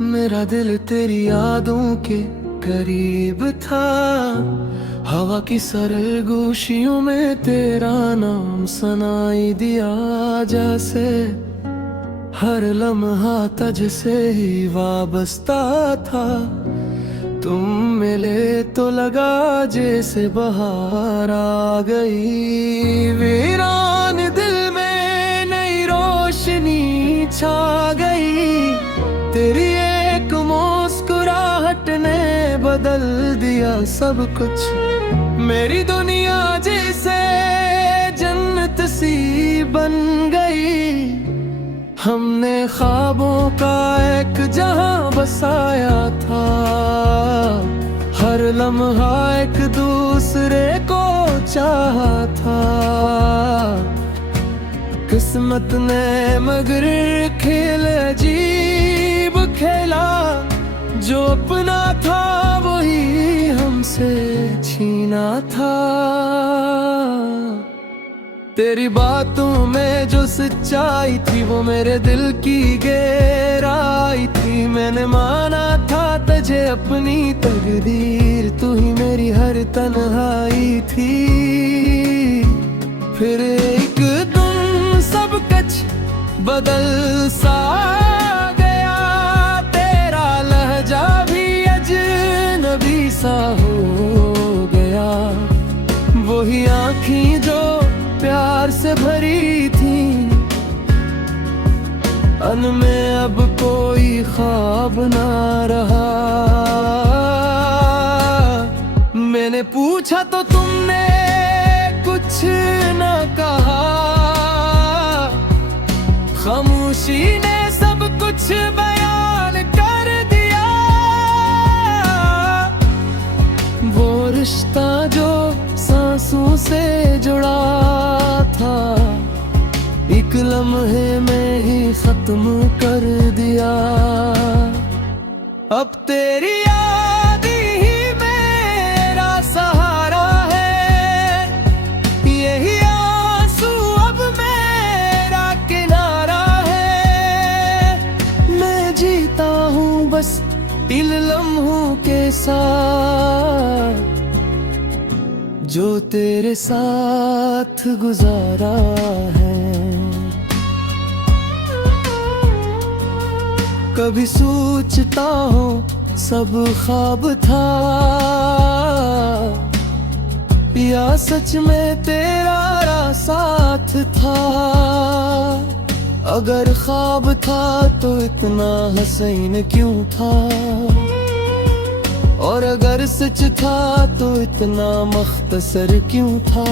मेरा दिल तेरी यादों के करीब था। हवा की सरल गोशियों में तेरा नाम सुनाई दिया। जैसे हर लम्हा तुझसे ही वाबस्ता था। तुम मिले तो लगा जैसे बहार आ गई। वीरान दिल में नई रोशनी छा गई। तेरी एक मुस्कुराहट ने बदल दिया सब कुछ। मेरी दुनिया जैसे जन्नत सी बन गई। हमने ख्वाबों का एक जहां बसाया था। हर लम्हा एक दूसरे को चाहा था। किस्मत ने मगर खेल अजीब खेला। जो अपना था वही हमसे छीना था। तेरी बातों में जो सच्चाई थी वो मेरे दिल की गहराई थी। मैंने माना था तुझे अपनी तकदीर। तू ही मेरी हर तन्हाई थी। फिर एक दिन सब कुछ बदल सा गया। तेरा लहजा भी अजनबी सा हो गया। वही आँखें जो प्यार से भरी थी। अनमें अब कोई ख्वाब ना रहा। मैंने पूछा तो तुमने कुछ न कहा। खामोशी ने सब कुछ बयान कर दिया। वो रिश्ता जो सांसों से जुड़ा था एक लम्हे में ही खत्म कर दिया। अब तेरी याद ही मेरा सहारा है। यही आंसू अब मेरा किनारा है। मैं जीता हूँ बस इन लम्हों के साथ जो तेरे साथ गुजारा है। कभी सोचता हूँ सब ख्वाब था या सच में तेरा साथ था। अगर ख्वाब था तो इतना हसीन क्यों था। और अगर सच था तो इतना मख्तसर क्यों था।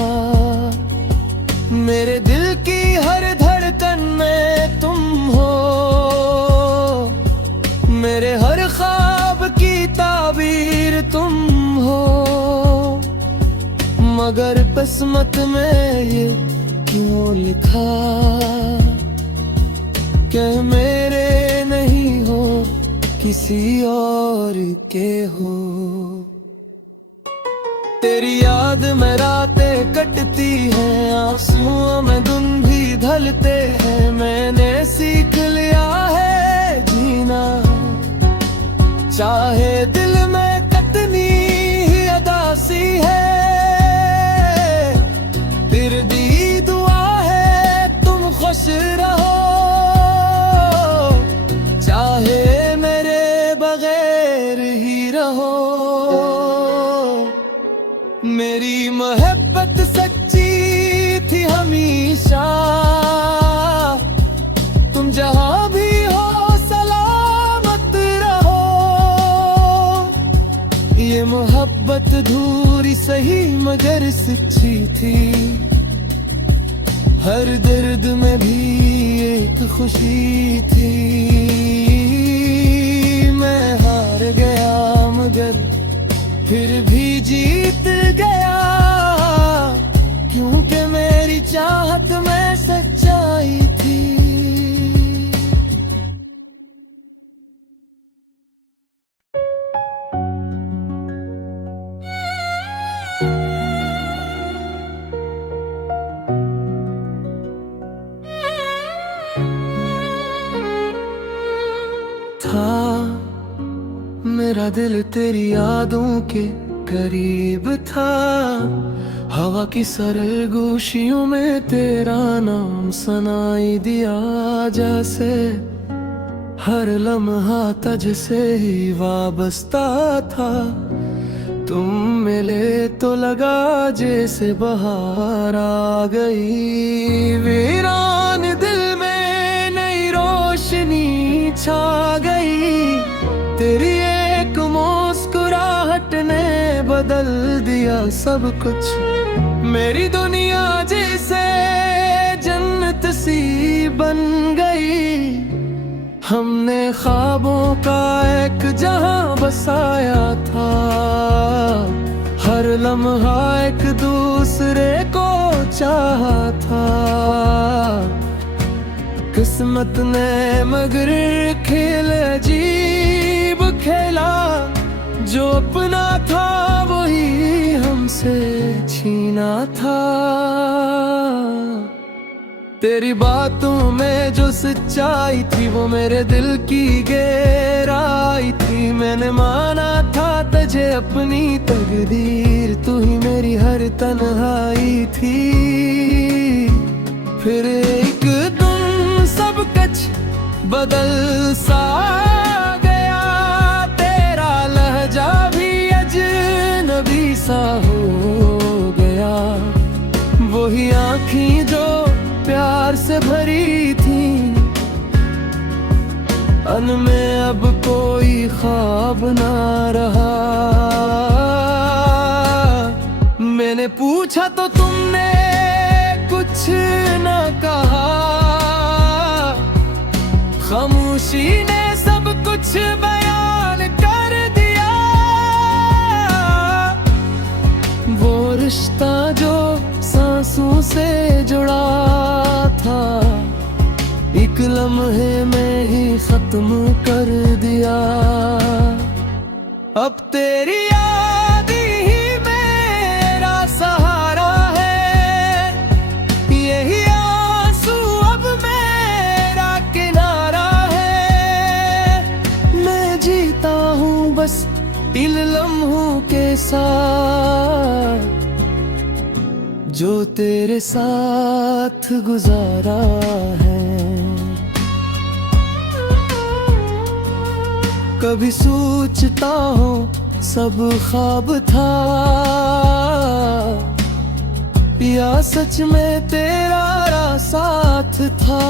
मेरे दिल की हर धड़कन में तुम हो। मेरे हर ख्वाब की ताबीर तुम हो। मगर किस्मत में ये क्यों लिखा कि मेरे नहीं हो किसी और के हो। तेरी याद में रातें कटती हैं। आंसुओं में दिन भी ढलते हैं। मैंने सीख लिया है जीना चाहे दिल में कितनी ही अदासी है। फिर दी दुआ है तुम खुश रहो चाहे मेरे बगैर ही रहो। मेरी मोहब्बत सच्ची थी हमेशा। तुम जहां भी हो सलामत रहो। ये मोहब्बत धूरी सही मगर सच्ची थी। हर दर्द में भी एक खुशी थी। मैं हार गया मगर फिर भी जीत गया। क्योंकि मेरी चाहत में सच्चाई थी। था, मेरा दिल तेरी यादों के करीब था। हवा की सरल गोशियों में तेरा नाम सुनाई दिया, जैसे हर लम्हा तुझसे ही वाबस्ता था। तुम मिले तो लगा जैसे बहार आ गई, वीरान दिल में नई रोशनी छा गई। तेरी एक मुस्कुराहट ने बदल दिया सब कुछ, मेरी दुनिया जैसे जन्नत सी बन गई। हमने ख्वाबों का एक जहां बसाया था, हर लम्हा एक दूसरे को चाहा था। किस्मत ने मगर खेल अजीब खेला, जो अपना था वही हमसे छीना था। तेरी बातों में जो सच्चाई थी वो मेरे दिल की गहराई थी। मैंने माना था तुझे अपनी तकदीर, तू ही मेरी हर तन्हाई थी। फिर एक दिन सब कुछ बदल सा गया, तेरा लहजा भी अजनबी सा हो गया। वही आँखें जो प्यार से भरी थी, अनमें अब कोई ख्वाब ना रहा। मैंने पूछा तो तुमने कुछ न कहा, खामोशी ने सब कुछ बयान कर दिया। वो रिश्ता जो सांसों से जुड़ा था, एक लम्हे में ही खत्म कर दिया। अब तेरी याद ही मेरा सहारा है, यही आंसू अब मेरा किनारा है। मैं जीता हूँ बस इन लम्हों के साथ, जो तेरे साथ गुजारा है। कभी सोचता हूँ सब ख्वाब था, या सच में तेरा साथ था।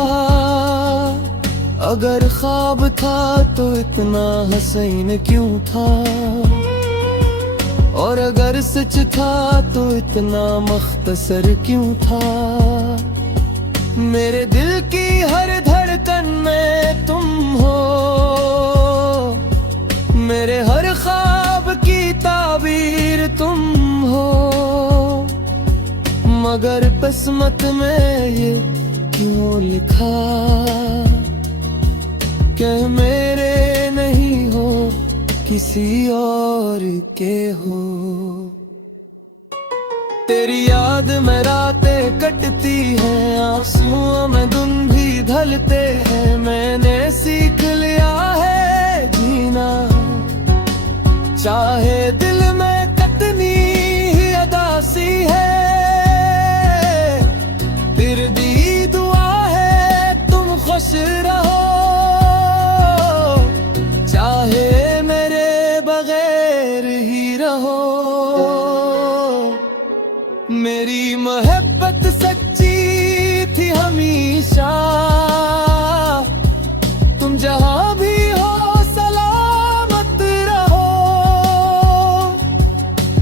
अगर ख्वाब था तो इतना हसीन क्यों था, और अगर सच था तो इतना मख्तसर क्यों था। मेरे दिल की हर धड़कन में तुम हो, मेरे हर ख्वाब की ताबीर तुम हो। मगर किस्मत में ये क्यों लिखा, कि मेरे नहीं हो किसी और के हो। तेरी याद में रातें कटती हैं, आंसुओं में दिन भी ढलते हैं। मैंने सीख लिया है जीना, चाहे दिल में कितनी ही अदासी है। फिर भी दुआ है तुम खुश रहो, चाहे मेरे बगैर ही रहो। मेरी मोहब्बत सच्ची थी हमेशा, तुम जहां भी हो सलामत रहो।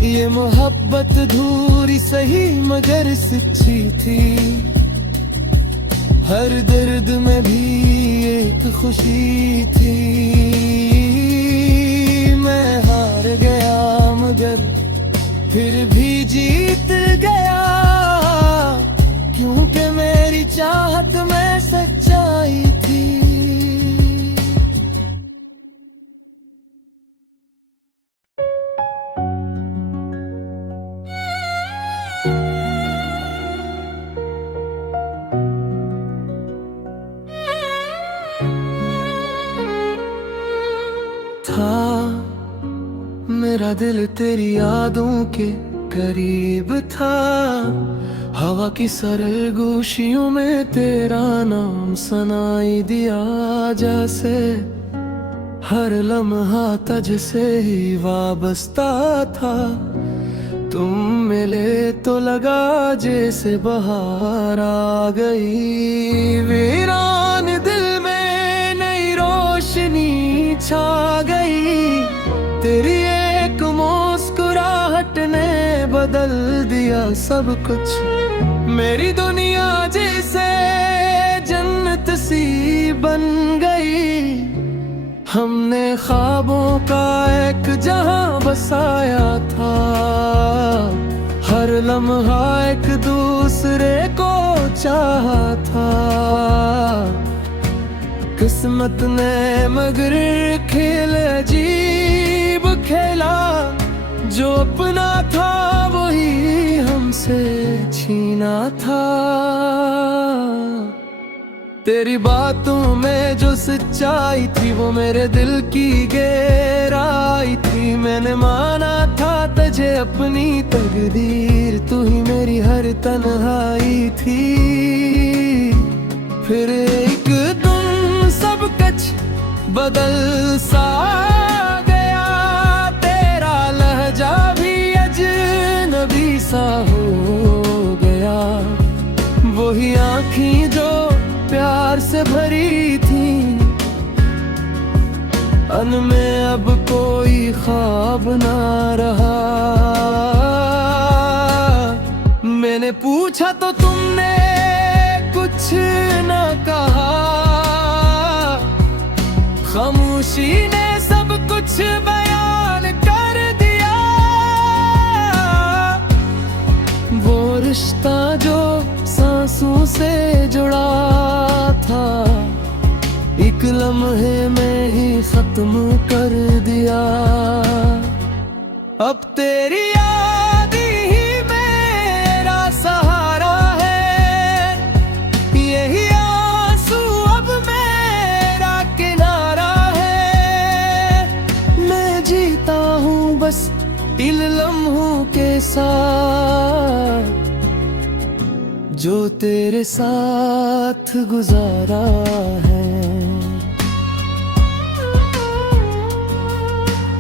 ये मोहब्बत धूरी सही मगर सच्ची थी, हर दर्द में भी एक खुशी थी। मैं हार गया मगर फिर भी जीत गया, क्योंकि मेरी चाहत में सच्चाई थी। था, मेरा दिल तेरी यादों के करीब था। हवा की सरल गोशियों में तेरा नाम सुनाई दिया, जैसे हर लम्हा तुझसे ही वाबस्ता था। तुम मिले तो लगा जैसे बहार आ गई, वीरान दिल में नई रोशनी छा गई। तेरी एक मुस्कुराहट ने बदल दिया सब कुछ, मेरी दुनिया जैसे जन्नत सी बन गई। हमने ख्वाबों का एक जहां बसाया था, हर लम्हा एक दूसरे को चाहा था। किस्मत ने मगर खेल अजीब खेला, जो अपना था वही हमसे छीना था। तेरी बातों में जो सच्चाई थी वो मेरे दिल की गहराई थी। मैंने माना था तुझे अपनी तकदीर, तू ही मेरी हर तन्हाई थी। फिर एक दिन सब कुछ बदल सा गया, तेरा लहजा भी अजनबी सा हो गया। वही आँखें जो प्यार से भरी थी, उनमें अब कोई ख्वाब ना रहा। मैंने पूछा तो तुमने कुछ न कहा, खामोशी ने सब कुछ बयान कर दिया। वो रिश्ता जो सांसों से जुड़ा था, एक लम्हे में ही खत्म कर दिया। अब तेरी याद ही मेरा सहारा है, यही आंसू अब मेरा किनारा है। मैं जीता हूँ बस इन लम्हों के साथ, जो तेरे साथ गुजारा है।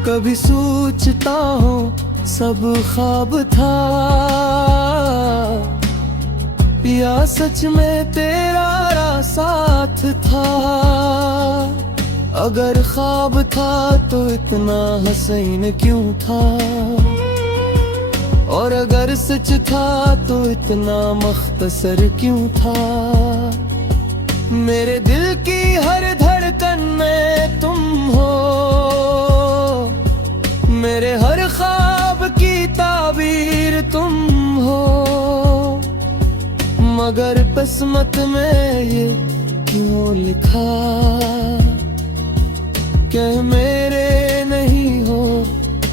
कभी सोचता हूँ सब ख्वाब था, या सच में तेरा साथ था। अगर ख्वाब था तो इतना हसीन क्यों था, और अगर सच था तो इतना मख्तसर क्यों था। मेरे दिल की हर धड़कन में तुम हो, मेरे हर ख्वाब की ताबीर तुम हो। मगर किस्मत में ये क्यों लिखा, कि मेरे नहीं हो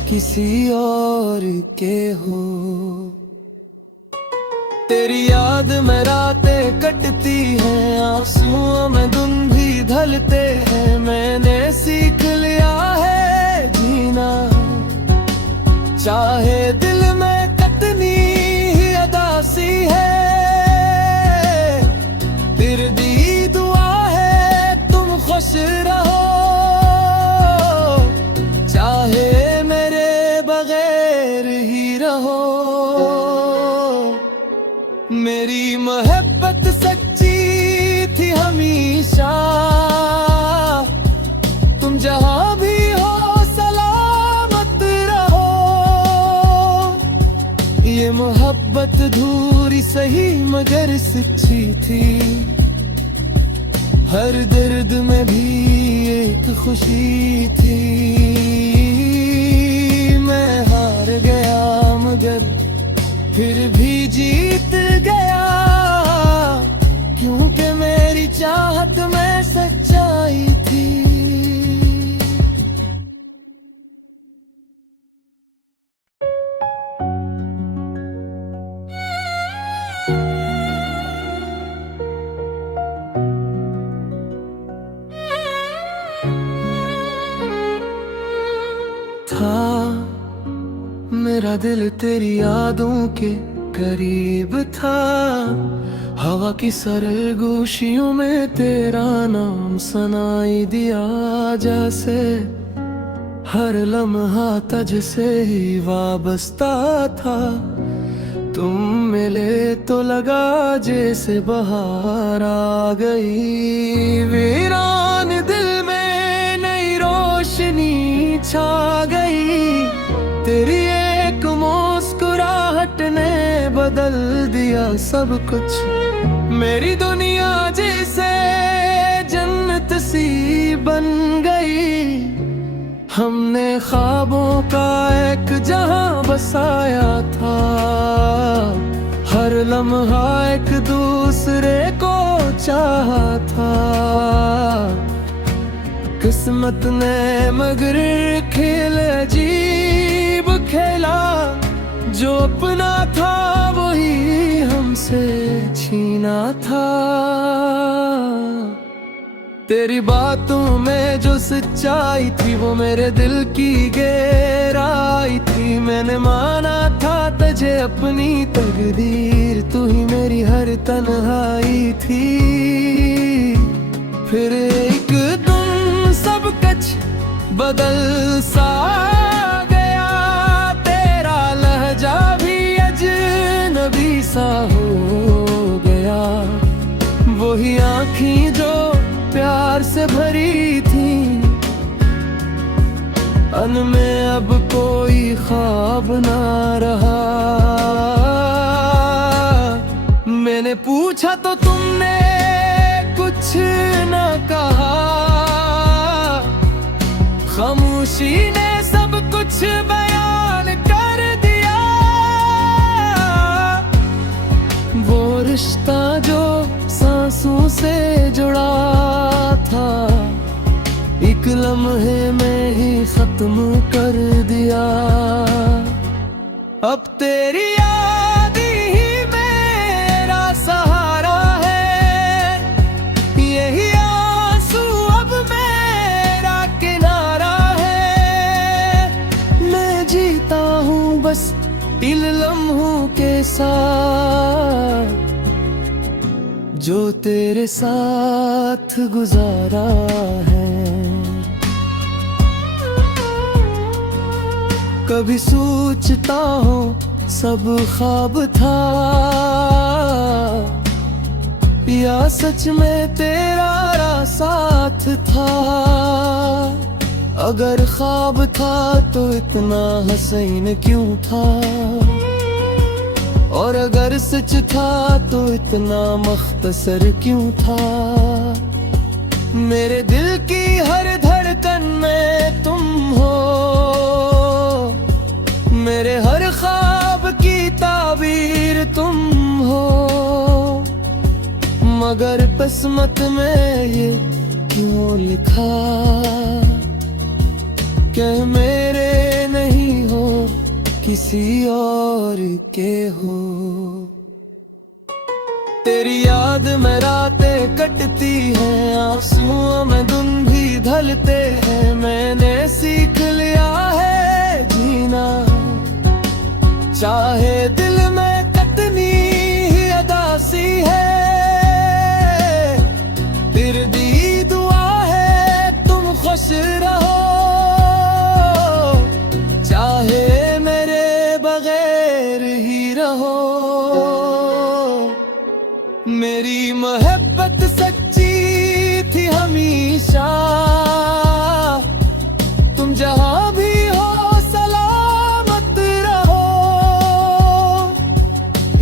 किसी और के हो। तेरी याद में रातें कटती हैं, आंसुओं में दिन भी ढलते हैं। मैंने सीख लिया है जीना, चाहे दिल में कितनी ही अदासी है। फिर दी दुआ है तुम खुश रहो, चाहे मेरी मोहब्बत सच्ची थी हमेशा। तुम जहां भी हो सलामत रहो, ये मोहब्बत धूरी सही मगर सच्ची थी। हर दर्द में भी एक खुशी थी। मैं हार गया मगर फिर भी जीत गया, क्योंकि मेरी चाहत में सच्चाई थी। था, मेरा दिल तेरी यादों के करीब था। हवा की सरगोशियों में तेरा नाम सुनाई दिया, जैसे हर लम्हा तुझसे ही वाबस्ता था। तुम मिले तो लगा जैसे बहार आ गई, वीरान दिल में नई रोशनी छा गई। तेरी एक मुस्कुराहट ने बदल दिया सब कुछ, मेरी दुनिया जैसे जन्नत सी बन गई। हमने ख्वाबों का एक जहां बसाया था, हर लम्हा एक दूसरे को चाहा था। किस्मत ने मगर खेल अजीब खेला, जो अपना था वही हमसे छीना था। तेरी बातों में जो सच्चाई थी वो मेरे दिल की गहराई थी। मैंने माना था तुझे अपनी तकदीर, तू ही मेरी हर तन्हाई थी। फिर एक दिन सब कुछ बदल सा गया, तेरा लहजा भी अजनबी सा हो गया। वही आँखें जो प्यार से भरी थी, उनमें अब कोई ख्वाब ना रहा। मैंने पूछा तो तुमने कुछ ना कहा, खामोशी ने सब कुछ बयान कर दिया। वो रिश्ता जो सांसों से जुड़ा था, एक लम्हे में ही खत्म कर दिया। अब तेरी याद ही मेरा सहारा है, यही आंसू अब मेरा किनारा है। मैं जीता हूँ बस इन लम्हों के साथ, जो तेरे साथ गुजारा है। कभी सोचता हूँ सब ख्वाब था, या सच में तेरा साथ था। अगर ख्वाब था तो इतना हसीन क्यों था, और अगर सच था तो इतना मख्तसर क्यों था। मेरे दिल की हर धड़कन में तुम हो, मेरे हर ख्वाब की ताबीर तुम हो। मगर किस्मत में ये क्यों लिखा कि मेरे नहीं हो किसी और के हो। तेरी याद में रातें कटती हैं, आंसुओं में दिन भी ढलते हैं। मैंने सीख लिया है जीना, चाहे दिल में कितनी ही अदासी है। फिर दी दुआ है तुम खुश रहो, चाहे मेरे बगैर ही रहो। मेरी मोहब्बत सच्ची थी हमेशा, तुम जहां भी हो सलामत रहो।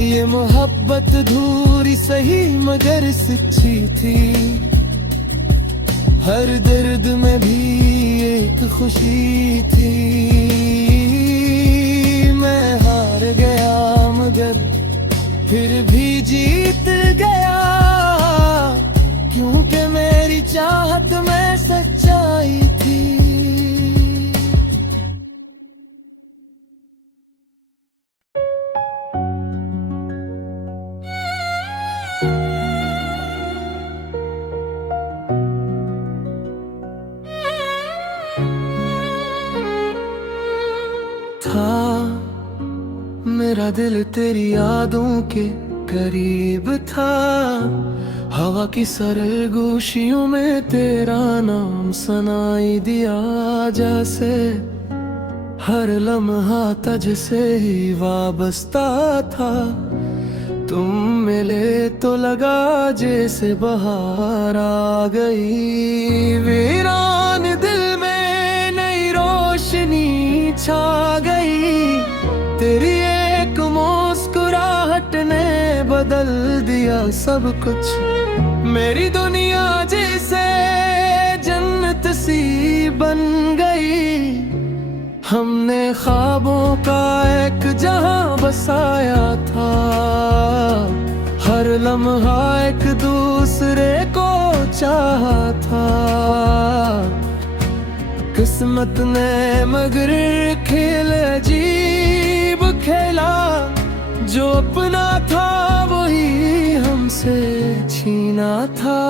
ये मोहब्बत धूरी सही मगर सच्ची थी, हर दर्द में भी एक खुशी थी। मैं हार गया मगर फिर भी जीत गया, क्योंकि मेरी चाहत में सच्चाई थी। मेरा दिल तेरी यादों के करीब था। हवा की सरल गोशियों में तेरा नाम सुनाई दिया, जैसे हर लम्हा तुझसे ही वाबस्ता था। तुम मिले तो लगा जैसे बहार आ गई, वीरान दिल में नई रोशनी छा गई। तेरी एक मुस्कुराहट ने बदल दिया सब कुछ। मेरी दुनिया जैसे जन्नत सी बन गई। हमने ख्वाबों का एक जहां बसाया था, हर लम्हा एक दूसरे को चाहा था। किस्मत ने मगर खेल अजीब खेला, जो अपना था वही हमसे छीना था।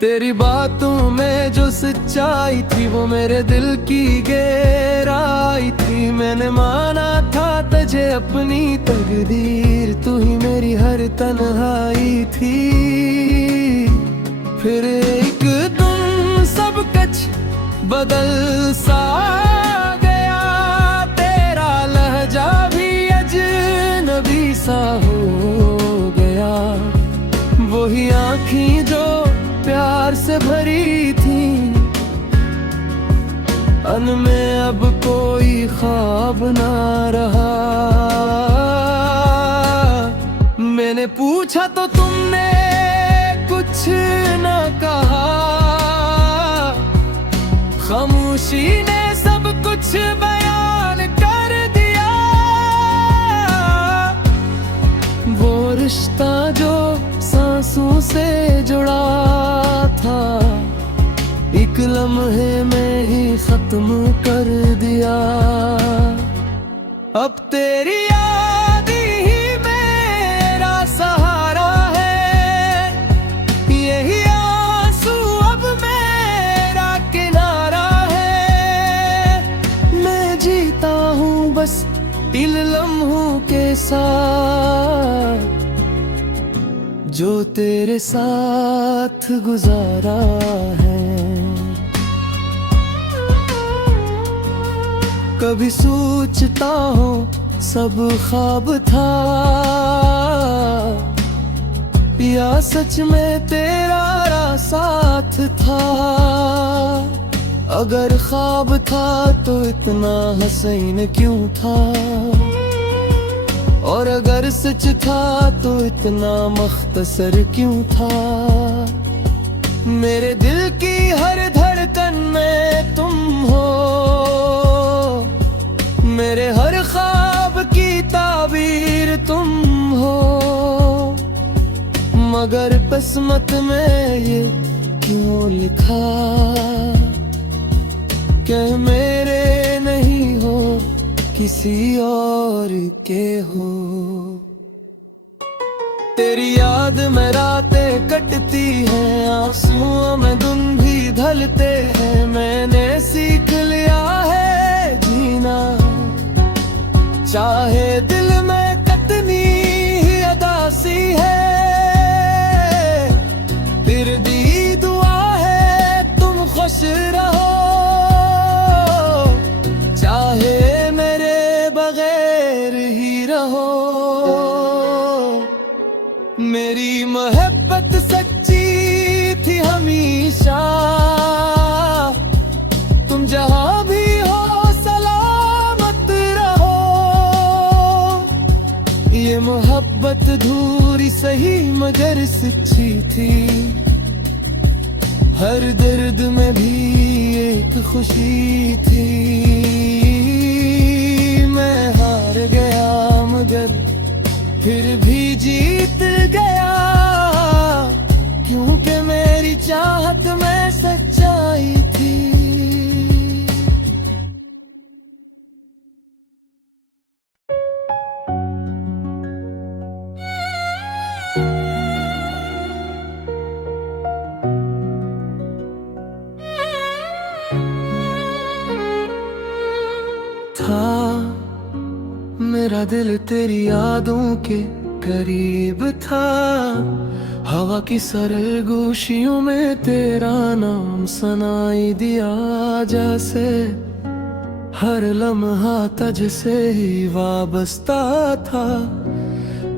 तेरी बातों में जो सच्चाई थी वो मेरे दिल की गहराई थी। मैंने माना था तुझे अपनी तकदीर, तू ही मेरी हर तन्हाई थी। फिर एक दिन सब कुछ बदल सा गया, तेरा लहजा भी अजनबी सा हो गया। वही आँखें जो प्यार से भरी थी, में अब कोई ख्वाब ना रहा। मैंने पूछा तो तुमने कुछ ना कहा, खामोशी ने सब कुछ बयान कर दिया। वो रिश्ता जो सांसों से जुड़ा था, एक लम्हे में ही खत्म कर दिया। अब तेरी याद ही मेरा सहारा है, यही आंसू अब मेरा किनारा है। मैं जीता हूँ बस इन लम्हों के साथ, जो तेरे साथ गुजारा है। कभी सोचता हूँ सब ख्वाब था, या सच में तेरा साथ था। अगर ख्वाब था तो इतना हसीन क्यों था, और अगर सच था तो इतना मख्तसर क्यों था। मेरे दिल की हर धड़कन में तुम हो, मेरे हर ख्वाब की ताबीर तुम हो। मगर किस्मत में ये क्यों लिखा कि मेरे नहीं हो किसी और के हो। तेरी याद में रातें कटती हैं, आंसुओं में दिन भी ढलते हैं। मैंने सीख लिया है जीना, चाहे दिल में कितनी ही अदासी है। फिर भी दुआ है तुम खुश रहो, चाहे मेरी मोहब्बत सच्ची थी हमेशा। तुम जहां भी हो सलामत रहो। ये मोहब्बत धूरी सही मगर सच्ची थी, हर दर्द में भी एक खुशी थी। मैं हार गया मगर फिर भी जीत गया, क्योंकि मेरी चाहत में सच्चाई थी। था मेरा दिल तेरी यादों के करीब था, हवा की सरल गोशियों में तेरा नाम सुनाई दिया। जैसे हर लम्हा तुझसे ही वाबस्ता था,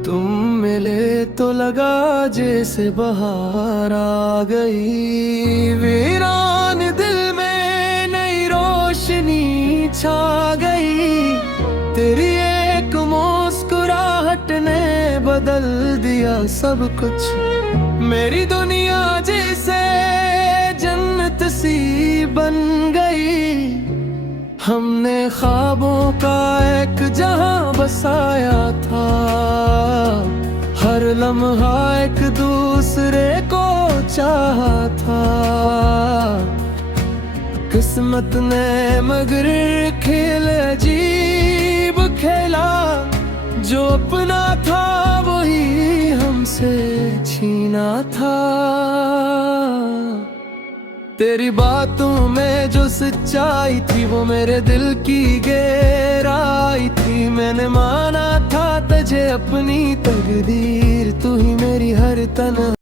तुम मिले तो लगा जैसे बहार आ गई। वीरान दिल में नई रोशनी छा गई, तेरी एक मुस्कुराहट ने बदल दिया सब कुछ। मेरी दुनिया जैसे जन्नत सी बन गई, हमने ख्वाबों का एक जहां बसाया था। हर लम्हा एक दूसरे को चाहा था, किस्मत ने मगर खेल अजीब खेला। जो अपना था वही हमसे छीना था। तेरी बातों में जो सच्चाई थी वो मेरे दिल की गहराई थी। मैंने माना था तुझे अपनी तकदीर, तू ही मेरी हर तन्हा